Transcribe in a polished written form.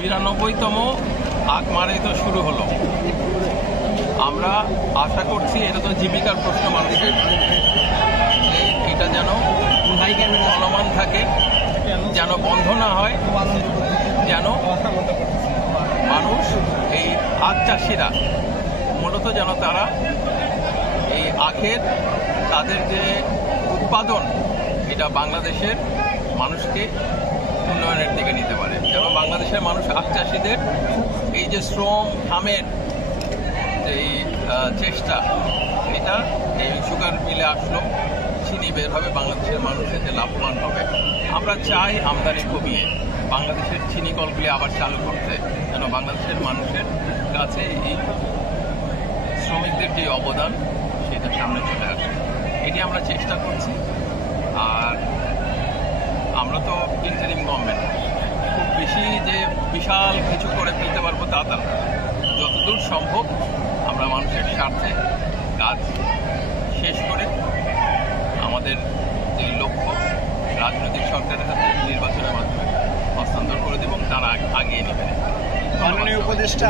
92তম আখ মারাই তো শুরু হলো। আমরা আশা করছি এটা তো জীবিকার প্রশ্ন মানুষের, এটা যেন চলমান থাকে, যেন বন্ধ না হয়, যেন মানুষ এই আখ চাষিরা মূলত যেন তারা এই আখের তাদের যে উৎপাদন এটা বাংলাদেশের মানুষকে উন্নয়নের দিকে নিতে পারে, যেন বাংলাদেশের মানুষ আখ চাষিদের এই যে শ্রম ঘামের এই চেষ্টা, এটা এই সুগার মিলে আসলো, চিনি বের হবে, বাংলাদেশের মানুষের যে লাভবান হবে। আমরা চাই আমদানি কমিয়ে বাংলাদেশের চিনি কলগুলি আবার চালু করতে, যেন বাংলাদেশের মানুষের কাছে এই শ্রমিকদের যে অবদান সেটা সামনে চলে আসে। এটি আমরা চেষ্টা করছি। আর আমরা তো ইন্টারিম গভর্নমেন্ট, খুব বেশি যে বিশাল কিছু করে ফেলতে পারবো তা না। যতদূর সম্ভব আমরা মানুষের স্বার্থে কাজ শেষ করে আমাদের যে লক্ষ্য রাজনৈতিক সরকারের হাতে নির্বাচনের মাধ্যমে হস্তান্তর করে দেব, তারা আগিয়ে নেবেন। মাননীয় উপদেষ্টা